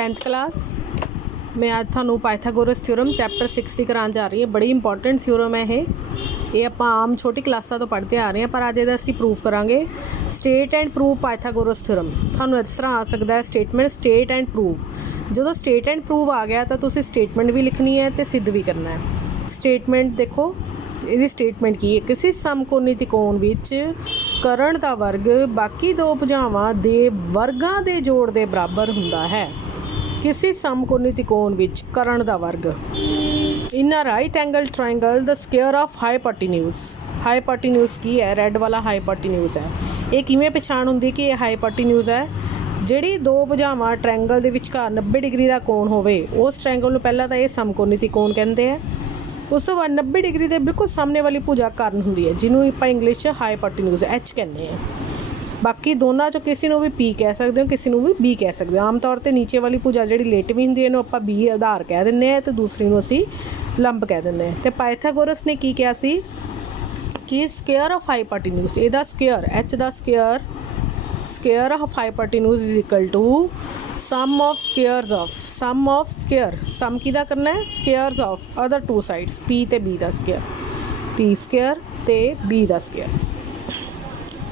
10th class मैं आज थानू पाइथागोरस थ्योरम चैप्टर 6 की कराने जा रही है। बड़ी इंपॉर्टेंट थ्योरम है ये आप आम छोटी क्लासा तो पढ़ते आ रहे हैं, पर अज ये असीं प्रूफ करांगे। State and prove Pythagoras theorem थानू इस तरह आ सकता है स्टेटमेंट स्टेट एंड प्रूव। जो स्टेट एंड प्रूव आ गया तो तुसीं स्टेटमेंट भी लिखनी है तो सिद्ध भी करना है। स्टेटमेंट देखो ਇਹਦੀ स्टेटमेंट की है, किसी समकोणी त्रिकोण विच करण दा वर्ग बाकी दो भुजावां दे वर्गां दे जोड़ दे बराबर हुंदा है। किसी समकोणी त्रिकोण विच करण दा वर्ग in a right angle triangle the square of hypotenuse. Hypotenuse की है, रेड वाला हाइपोटेन्यूज है। ये किवें पछाण हुंदी कि यह हाइपोटेन्यूज है ਜਿਹੜੀ दो भुजावां ट्रायंगल ਦੇ ਵਿਚਕਾਰ 90 डिग्री ਦਾ ਕੋਣ ਹੋਵੇ ਉਸ ट्रायंगल ਨੂੰ ਪਹਿਲਾਂ ਤਾਂ ਇਹ ਸਮਕੋਣੀ त्रिकोण ਕਹਿੰਦੇ ਆ। उस तो बाद 90 डिग्री के बिल्कुल सामने वाली भुजा कारण होंगी है जिन्होंने आप इंग्लिश हाइपोटेन्यूज एच कहते हैं। बाकी दोनों चो किसी को भी पी कह सकते हो, किसी को भी बी कह सकते हो। आम तौर पर नीचे वाली भुजा जी लेटवी होंगी है आप बी आधार कह दें तो दूसरी को असी लंब कह दें। तो पाइथागोरस ने की कहा सी कि स्क्वायर ऑफ हाइपोटेन्यूज ਇਹਦਾ स्क्वायर एच का square of hypotenuse is equal to sum of square sum किहदा करना है squares of other two sides P ते बी का स्क्वायर, पी स्क्वायर ते बी का स्क्वायर।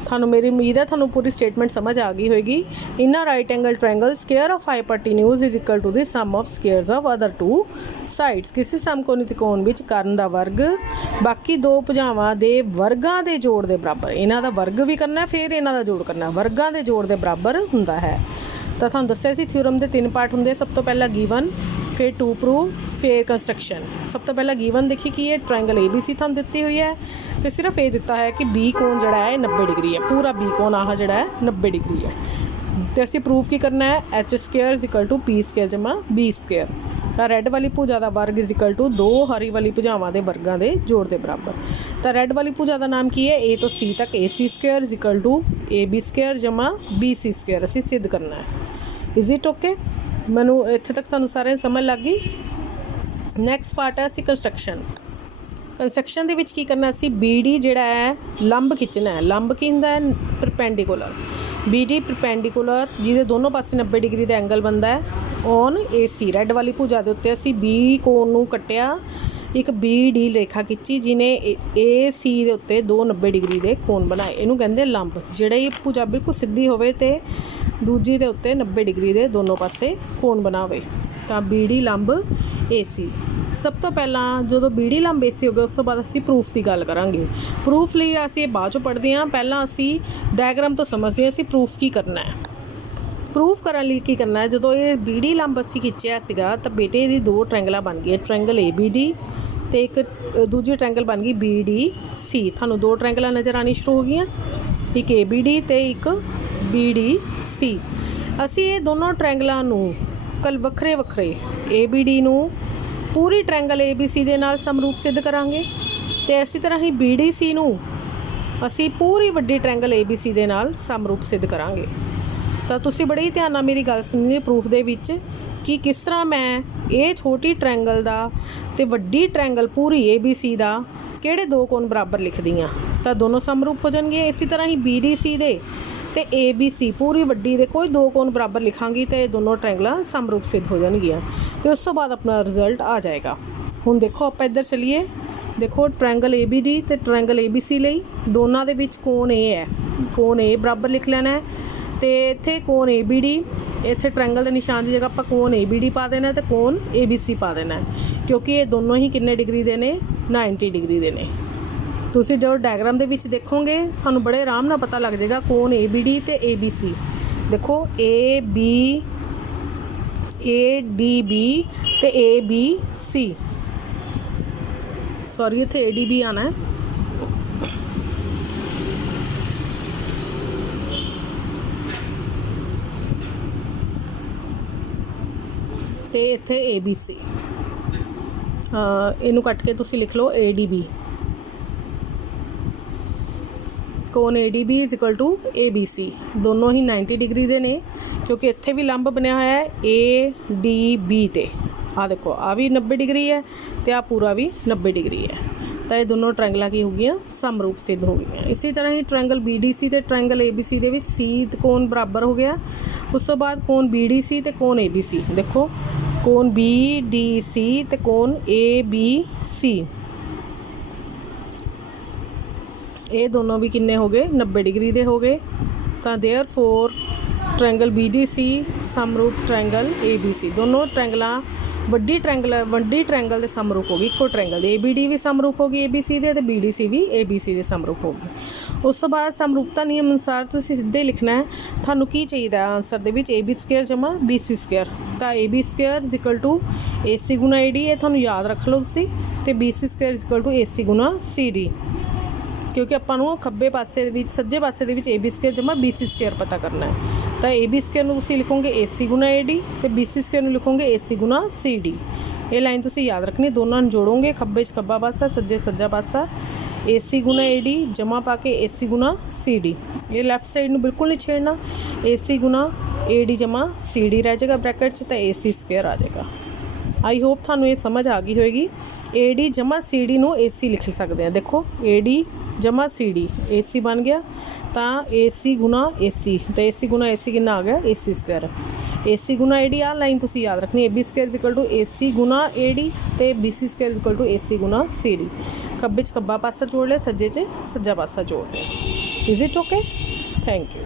थानू मेरी उम्मीद है थानू पूरी स्टेटमेंट समझ आ गई होगी। In a right angle triangle square of hypotenuse is equal to the sum of squares of other two sides. किसी समकोणी त्रिकोण विच करण दा वर्ग बाकी दो भुजावां दे वर्गां दे जोड़ दे बराबर। इन्हां दा वर्ग भी करना है फिर इन्हां दा जोड़ करना, वर्गां दे जोड़ दे बराबर हुंदा है। तो थानू दस्सिया सी थ्योरम के 3 पार्ट होंगे। सब तो पहला गिवन, फिर टू प्रूव, फिर कंस्ट्रक्शन। सब तो पहला गिवन देखिए कि ये ट्रायंगल ए बी सी थानू दिती हुई है तो सिर्फ ये दिता है कि बी कोण जड़ा है 90 डिग्री है, पूरा बी कोण आह जड़ा है 90 डिग्री है। तो असीं प्रूफ की करना है H square is equal to P square जमा बी स्क्वायर। रैड वाली भुजा का वर्ग इज इक्वल टू दो हरी वाली भुजावां के वर्गां के जोड़ के बराबर। तो रैड वाली भुजा का नाम की है ए तो सी तक, A C square is equal to A B square जमा बी सी स्क्वायर। असीं सिद्ध करना है। Is it okay? मैनू इत्थे तक तुहानू सारे समझ लग गई। नैक्सट पार्ट है असी कंस्ट्रक्शन। कंस्ट्रक्शन दे विच की करना असी बी डी जिहड़ा है लंब खिंचना है। लंब की हुंदा है परपेंडिकुलर, बी डी परपेंडिकुलर जिहदे दोनों पासे 90 डिग्री का एंगल बनता है ऑन ए सी। रैड वाली भुजा के उत्ते असी बी कोण नूं कट्टिया, एक बी डी रेखा खिंची जिन्हें ए सी के उत्ते दो 90 डिग्री के कोण बनाए। इनू कहते लंब। जिहड़ी भुजा बिल्कुल सीधी होवे ते दूजी के उत्ते 90 डिग्री के दोनों पासे कोण बनावे तो बी डी लंब ए सी। सब तो पहला जो बी डी लंब ए सी हो गया उस तो बाद असी प्रूफ की गल करांगे। प्रूफ लिए असी बाद चों पढ़ते हैं, पहला असी डायग्राम तो समझते हैं असी प्रूफ की करना है। प्रूफ करने लिए की करना है, जो ये बी डी लंब असी खिंचिया सीगा तो बेटे दी दो ट्रायंगल बन गए, ट्रायंगल ए बी डी तो एक दूजी ट्रायंगल बन गई बी डी सी। थानू दो ट्रायंगल नज़र आनी शुरू हो गई, एक ए बी डी तो एक बी डी सी। असी ये दोनों ट्रायंगलों नूं कल वक्रे वक्रे ए बी डी नूं पूरी ट्रायंगल ए बी सी दे नाल समरूप सिद्ध करांगे तो इसी तरह ही बी डी सी नूं असी पूरी वड्डी ट्रायंगल ए बी सी दे नाल समरूप सिद्ध करांगे। तो तुसी बड़े ही ध्यान नाल मेरी गल सुनिए प्रूफ दे विच कि किस तरह मैं ये छोटी ट्रायंगल दा ते वड्डी ट्रायंगल पूरी ए बी सी दा किहड़े दो कोण बराबर लिखदी हाँ तो दोनों समरूप हो जाएंगे। इसी तरह ही बी डी सी दे ते ए बी सी पूरी वड्डी दे कोई दो कोण बराबर लिखांगी तो ये दोनों ट्रायंगल समरूप सिद्ध हो जाएगियां। तो उस तो बाद अपना रिजल्ट आ जाएगा। हुण देखो आप इधर चलीए, देखो ट्रायंगल ए बी डी ते ट्रायंगल ए बी सी लई दोनों दे विच कोण ए है, कोण ए बराबर लिख लेना है। तो इत्थे कोण ए बी डी, इत्थे ट्रायंगल के निशान की जगह आप कोण ए बी डी पा देना तो कोण ए बी सी पा देना है, क्योंकि ये दोनों ही किन्ने डिग्री दे ने 90 डिग्री दे ने। तुसी जो डायग्राम दे विच देखोगे थानू बड़े आराम नाल पता लग जाएगा कोण ए बी डी ते ए बी सी। देखो ए डी बी ते ए बी सी, सॉरी इत्थे ए डी बी आना है। तो इत्थे ए बी सी इनू कट के तुसी लिख लो ए डी बी। कोण A D B is equal to A B C, दोनों ही 90 डिग्री के ने क्योंकि इत्थे भी लंब बनया होया है ए डी बी ते। आ देखो आ भी 90 डिग्री है तो आ पूरा भी 90 डिग्री है। ਤਾਂ ਇਹ ਦੋਨੋਂ ਟ੍ਰਾਇੰਗਲਾਂ ਕੀ ਹੋ ਗਈਆਂ, ਸਮਰੂਪ ਸਿੱਧ ਹੋ ਗਈਆਂ। ਇਸੇ ਤਰ੍ਹਾਂ ਹੀ ਟ੍ਰਾਇੰਗਲ BDC ਤੇ ਟ੍ਰਾਇੰਗਲ ABC ਦੇ ਵਿੱਚ C ਕੋਣ ਬਰਾਬਰ ਹੋ ਗਿਆ। ਉਸ ਤੋਂ ਬਾਅਦ ਕੋਣ BDC ਤੇ ਕੋਣ ABC, ਦੇਖੋ ਕੋਣ BDC ਤੇ ਕੋਣ ABC, ਇਹ ਦੋਨੋਂ ਵੀ ਕਿੰਨੇ ਹੋ ਗਏ, 90 ਡਿਗਰੀ ਦੇ ਹੋ ਗਏ। ਤਾਂ ਦੇਅਰਫੋਰ ਟ੍ਰਾਇੰਗਲ BDC ਸਮਰੂਪ ਟ੍ਰਾਇੰਗਲ ABC, ਦੋਨੋਂ ਟ੍ਰਾਇੰਗਲਾਂ ਵੱਡੀ ਟ੍ਰਾਇੰਗਲ ਦੇ ਸਮਰੂਪ ਹੋ ਗਈ, ਇੱਕੋ ਟ੍ਰਾਇੰਗਲ ਦੇ। ABD ਵੀ ਸਮਰੂਪ ਹੋ ਗਈ ABC ਦੇ, ਅਤੇ BDC ਵੀ ABC ਦੇ ਸਮਰੂਪ ਹੋ ਗਈ। ਉਸ ਤੋਂ ਬਾਅਦ ਸਮਰੂਪਤਾ ਨਿਯਮ ਅਨੁਸਾਰ ਤੁਸੀਂ ਸਿੱਧੇ ਲਿਖਣਾ ਹੈ। ਤੁਹਾਨੂੰ ਕੀ ਚਾਹੀਦਾ ਆਨਸਰ ਦੇ ਵਿੱਚ, AB ਸਕੁਏਅਰ ਜਮਾ BC ਸਕੁਏਅਰ। ਤਾਂ AB square is equal to AC ਗੁਣਾ AD, ਇਹ ਤੁਹਾਨੂੰ ਯਾਦ ਰੱਖ ਲਓ ਤੁਸੀਂ। ਅਤੇ BC square is equal to AC ਗੁਣਾ CD, ਕਿਉਂਕਿ ਆਪਾਂ ਨੂੰ ਖੱਬੇ ਪਾਸੇ ਦੇ ਵਿੱਚ, ਸੱਜੇ ਪਾਸੇ ਦੇ ਵਿੱਚ AB ਸਕੁਏਅਰ ਜਮਾ BC ਸਕੁਏਅਰ ਪਤਾ ਕਰਨਾ ਹੈ। ਤਾਂ AB ਸਕੁਏਅਰ ਨੂੰ ਤੁਸੀਂ ਲਿਖੋਗੇ AC ਗੁਣਾ AD, ਅਤੇ BC ਸਕੁਏਅਰ ਨੂੰ ਲਿਖੋਗੇ AC ਗੁਣਾ CD। ਇਹ ਲਾਈਨ ਤੁਸੀਂ ਯਾਦ ਰੱਖਣੀ, ਦੋਨਾਂ ਨੂੰ ਜੋੜੋਗੇ, ਖੱਬੇ 'ਚ ਖੱਬਾ ਪਾਸਾ, ਸੱਜੇ ਸੱਜਾ ਪਾਸਾ। AC ਗੁਣਾ AD ਜਮਾ ਪਾ ਕੇ AC ਗੁਣਾ CD, ਇਹ ਲੈਫਟ ਸਾਈਡ ਨੂੰ ਬਿਲਕੁਲ ਨਹੀਂ ਛੇੜਨਾ। AC ਗੁਣਾ AD ਜਮਾ CD ਰਹਿ ਜਾਏਗਾ ਬ੍ਰੈਕਟ 'ਚ, ਤਾਂ AC ਸਕੁਏਅਰ ਆ ਜਾਏਗਾ। ਆਈ ਹੋਪ ਤੁਹਾਨੂੰ ਇਹ ਸਮਝ ਆ ਗਈ ਹੋਏਗੀ। AD ਜਮਾ CD ਨੂੰ AC ਲਿਖ ਸਕਦੇ ਹਾਂ। ਦੇਖੋ AD ਜਮਾ CD AC ਬਣ ਗਿਆ, ਤਾਂ AC ਗੁਣਾ AC, ਤਾਂ AC ਗੁਣਾ AC ਕਿੰਨਾ ਆ ਗਿਆ, AC ਸਕੁਏਅਰ। AC ਗੁਣਾ AD ਆ ਲਾਈਨ ਤੁਸੀਂ ਯਾਦ ਰੱਖਣੀ, AB square is equal to AC ਗੁਣਾ AD, ਅਤੇ BC square is equal to AC ਗੁਣਾ CD। ਖੱਬੇ 'ਚ ਖੱਬਾ ਪਾਸਾ ਜੋੜ ਲਿਆ, ਸੱਜੇ 'ਚ ਸੱਜਾ ਪਾਸਾ ਜੋੜ ਲਿਆ। Is it okay? Thank you.